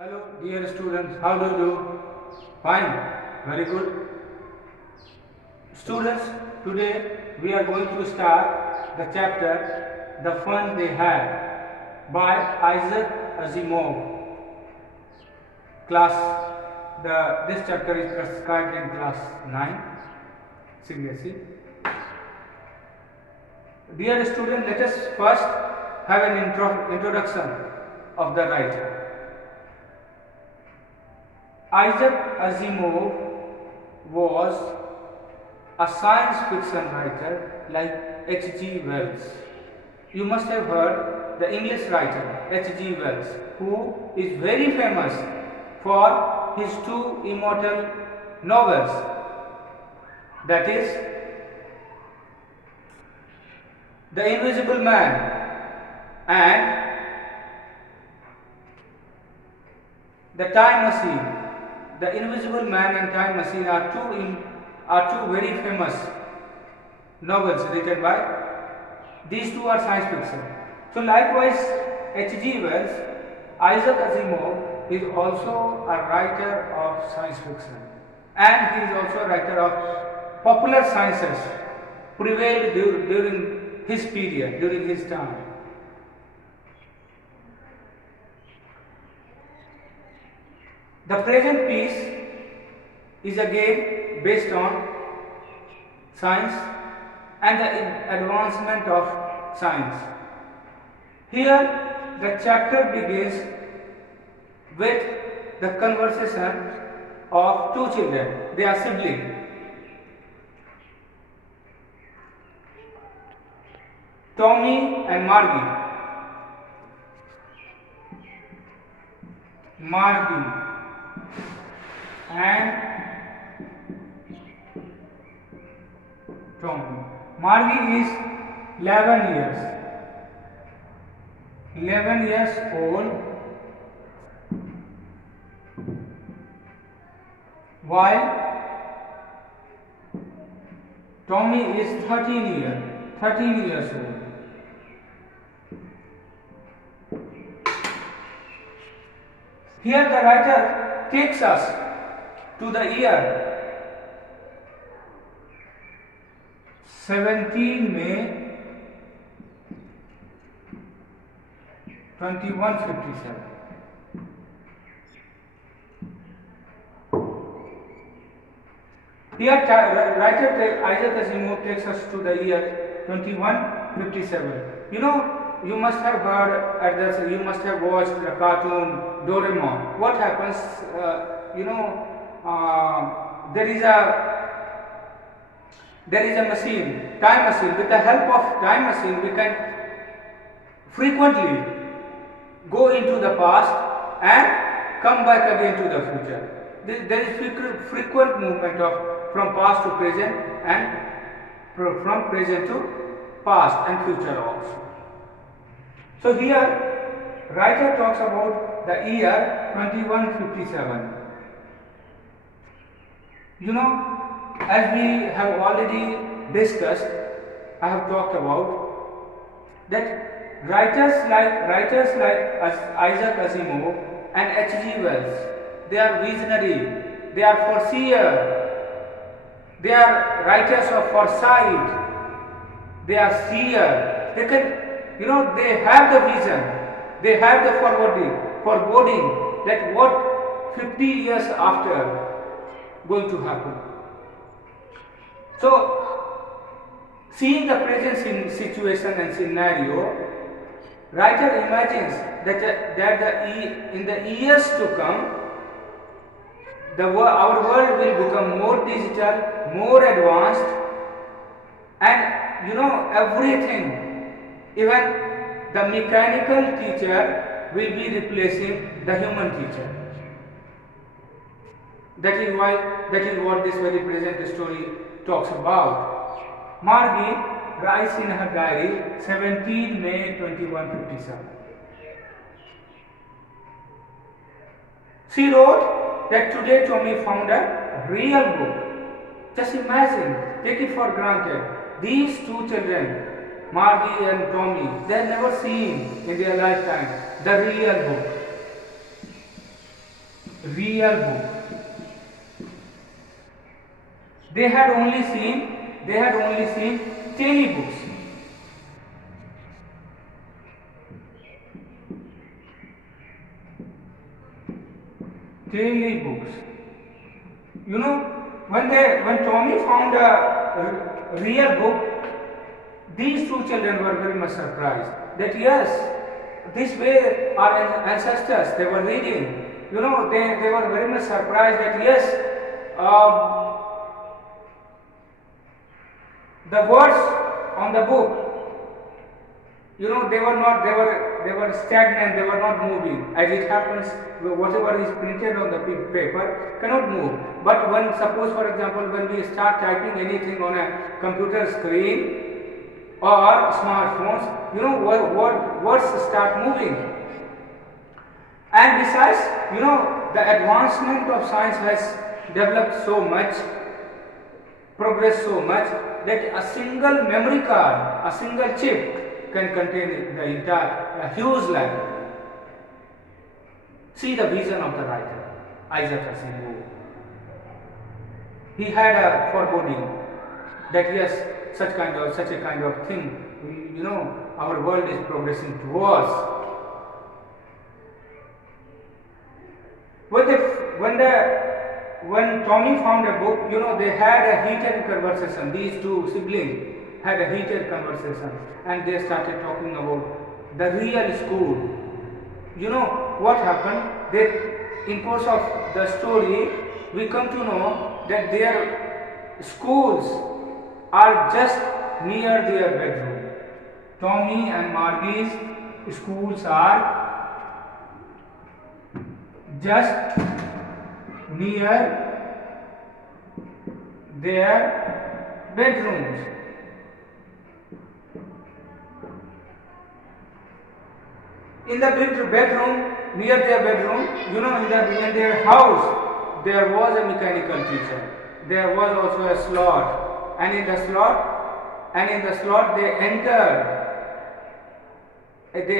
Hello, dear students. How do you do? Fine. Very good. Students, today we are going to start the chapter The Fun They Had by Isaac Asimov. This chapter is prescribed in class 9 CBSE. Dear student, let us first have an introduction of the writer. Isaac Asimov was a science fiction writer like H.G. Wells. You must have heard the English writer H.G. Wells, who is very famous for his two immortal novels, that is The Invisible Man and The Time Machine. The Invisible Man and Time Machine are two very famous novels written by these two are science fiction. So likewise, H.G. Wells, Isaac Asimov is also a writer of science fiction, and he is also a writer of popular sciences prevailed during his period, during his time. The present piece is again based on science and the advancement of science. Here the chapter begins with the conversation of two children. They are siblings. Tommy and Margie. And Tommy. Margie is 11 years old, while Tommy is 13 years old. Here the writer takes us to the year 17 May 2157. Here writer Isaac Asimov takes us to the year 2157. You must have heard you must have watched the cartoon Doraemon. What happens? There is a machine, time machine. With the help of time machine, we can frequently go into the past and come back again to the future. There is frequent movement from past to present and from present to past and future also. So here writer talks about the year 2157. As we have already discussed, I have talked about that writers like Isaac Asimov and H.G. Wells, they are visionary, they are foreseer, they are writers of foresight, they are seer. They can, they have the vision, they have the foreboding that what 50 years after going to happen. So, seeing the present situation and scenario, writer imagines that in the years to come, our world will become more digital, more advanced, and everything, even the mechanical teacher will be replacing the human teacher. That is what this very present story talks about. Margie writes in her diary 17 May 2157. She wrote that today Tommy found a real book. Just imagine, take it for granted. These two children, Margie and Tommy, they had never seen in their lifetime the real book. real book. They had only seen tiny books. Tiny books. You know, when Tommy found a real book, these two children were very much surprised that yes, this way our ancestors they were reading. You know, they were very much surprised that yes, the words on the book, you know, they were stagnant, they were not moving. As it happens, whatever is printed on the paper cannot move. But when, suppose for example, when we start typing anything on a computer screen or smartphones, you know, words start moving. And besides, you know, the advancement of science has developed so much, progressed so much, that a single memory card, a single chip can contain the entire huge library. See the vision of the writer, Isaac Asimov. He had a foreboding that yes, such a kind of thing, you know, our world is progressing towards. When Tommy found a book, you know, they had a heated conversation. These two siblings had a heated conversation, and they started talking about the real school. You know what happened? In course of the story, we come to know that their schools are just near their bedroom. Tommy and Margie's schools are just near their bedrooms. In the bedroom, near their bedroom, you know, in their house, there was a mechanical teacher. There was also a slot, and in the slot, they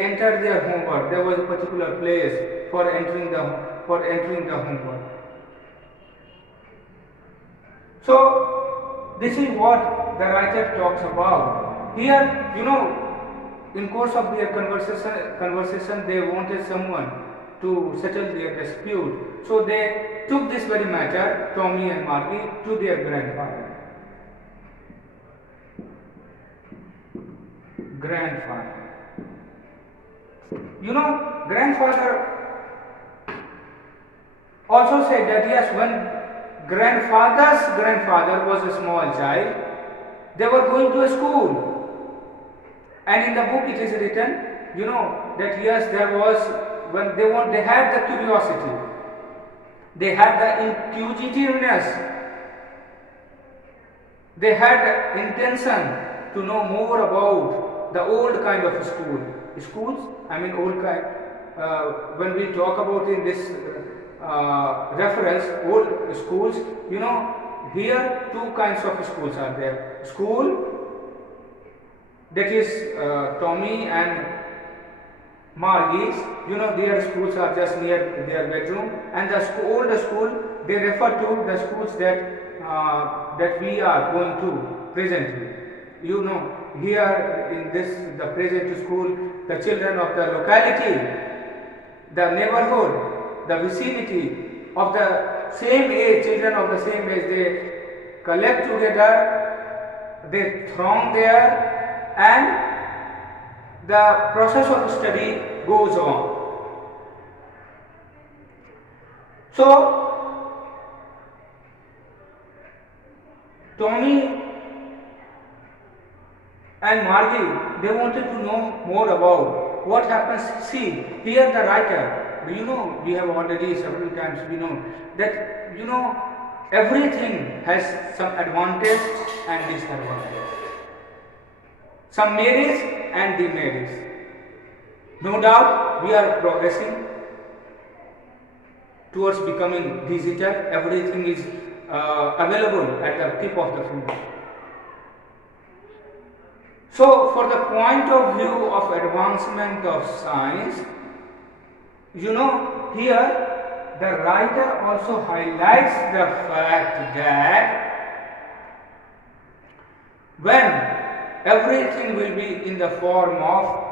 entered their homework. There was a particular place for entering the homework. So this is what the writer talks about. Here, you know, in course of their conversation, they wanted someone to settle their dispute. So they took this very matter, Tommy and Margie, to their grandfather. You know, grandfather also said that yes, when grandfather's grandfather was a small child, they were going to a school. And in the book it is written, you know, that yes, there was, when they had the curiosity, they had the inquisitiveness, they had the intention to know more about the old kind of schools, I mean old kind, when we talk about in this reference, old schools, you know, here two kinds of schools are there. School, that is Tommy and Margie's, you know, their schools are just near their bedroom, and the older school, they refer to the schools that we are going to presently. You know, here in the present school, the children of the locality, the neighborhood, the vicinity of the same age, children of the same age, they collect together, they throng there, and the process of study goes on. So, Tommy and Margie, they wanted to know more about what happens. See, here the writer, you know, we have already several times we know that, you know, everything has some advantage and disadvantage, some merits and demerits. No doubt we are progressing towards becoming digital. Everything is available at the tip of the finger. So, for the point of view of advancement of science, you know, here the writer also highlights the fact that when everything will be in the form of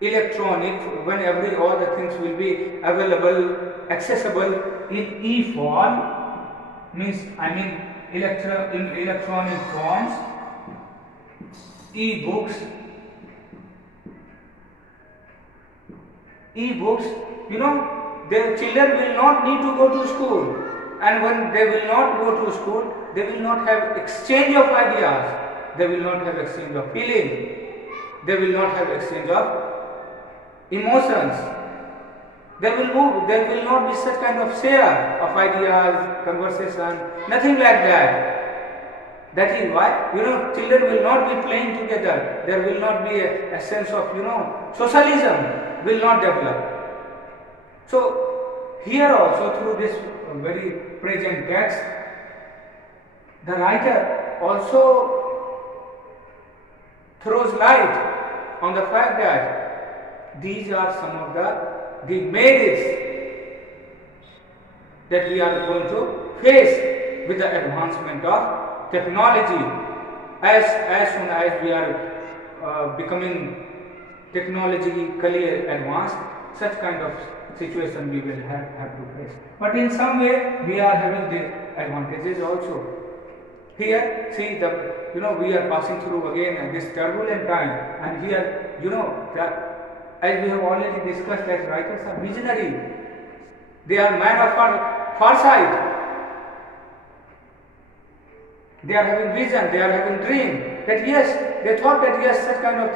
electronic, when all the things will be available, accessible in e-form, means in electronic forms, e-books, the children will not need to go to school, and when they will not go to school, they will not have exchange of ideas, they will not have exchange of feeling, they will not have exchange of emotions, there will not be such kind of share of ideas, conversation, nothing like that. That is why, children will not be playing together, there will not be a sense of, socialism will not develop. So, here also through this very present text, the writer also throws light on the fact that these are some of the merits that we are going to face with the advancement of technology. As soon as we are becoming technologically advanced, such kind of situation we will have to face. But in some way, we are having the advantages also. Here, see we are passing through again this turbulent time, and here, as we have already discussed, that writers are visionary. They are men of foresight. They are having vision, they are having dream. That yes, they thought that yes, such kind of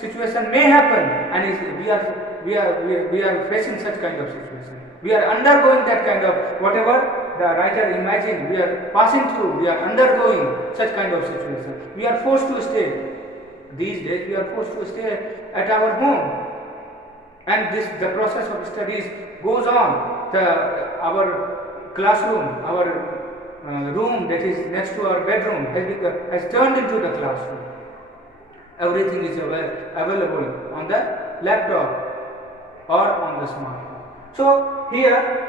situation may happen, and we are facing such kind of situation. We are undergoing that kind of whatever the writer imagined. We are passing through. We are undergoing such kind of situation. We are forced to stay. These days, we are forced to stay at our home, and the process of studies goes on. Our classroom, our room that is next to our bedroom has turned into the classroom. Everything is available on the laptop or on the smartphone. So here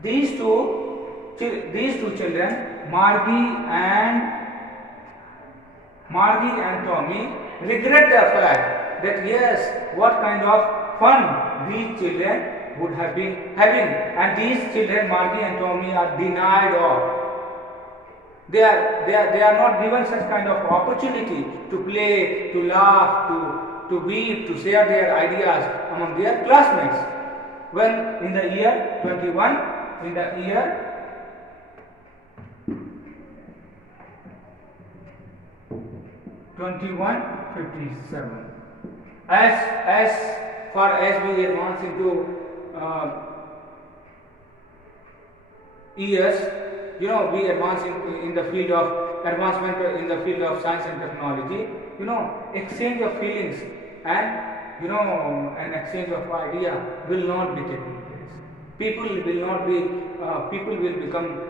these two children, Margie and Tommy, regret the fact that yes, what kind of fun these children would have been having, and these children, Margie and Tommy, are denied of. They are not given such kind of opportunity to play, to laugh, to weep, to share their ideas among their classmates. When in the year 2157, as far as we advance into years, we advance in the field of advancement in the field of science and technology. Exchange of feelings and an exchange of idea will not be taking place. People will become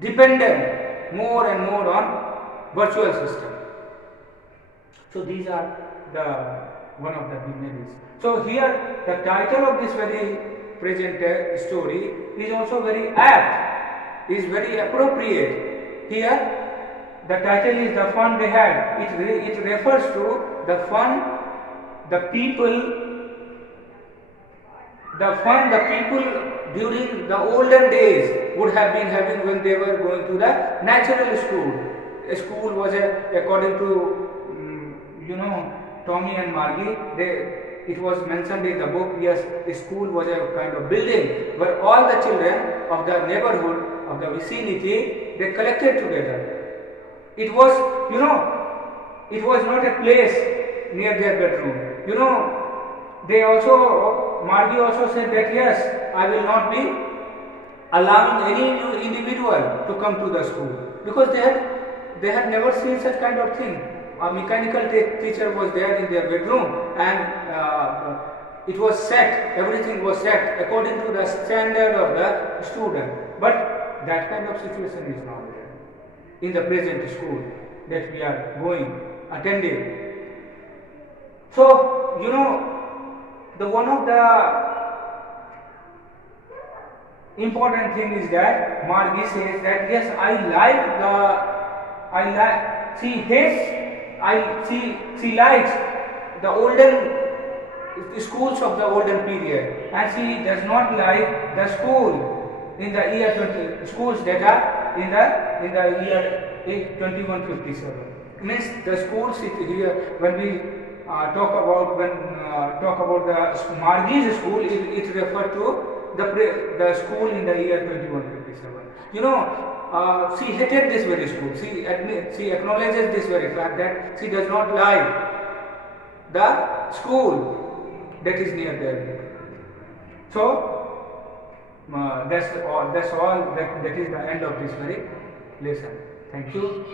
dependent more and more on virtual system. So these are one of the merits. So here the title of this very present story is also very apt, is very appropriate. Here the title is The Fun They Had. It refers to the fun the people during the olden days would have been having when they were going to the natural school. A school was according to Tommy and Margie, it was mentioned in the book, yes, the school was a kind of building where all the children of the neighborhood, of the vicinity, they collected together. It was not a place near their bedroom. Margie also said that yes, I will not be allowing any individual to come to the school, because they had never seen such kind of thing. A mechanical teacher was there in their bedroom, and it was set, everything was set according to the standard of the student. But that kind of situation is not there in the present school that we are attending. So, one of the important thing is that Margie says that yes, she likes the olden schools of the olden period, and she does not like the school in the year 20 schools that are in the year 2157. Means the schools here when we talk about the Margie's school, it refers to the school in the year 2157. You know, she hated this very school. She acknowledges this very fact that she does not like the school that is near there. So that's all. That is the end of this very lesson. Thank you.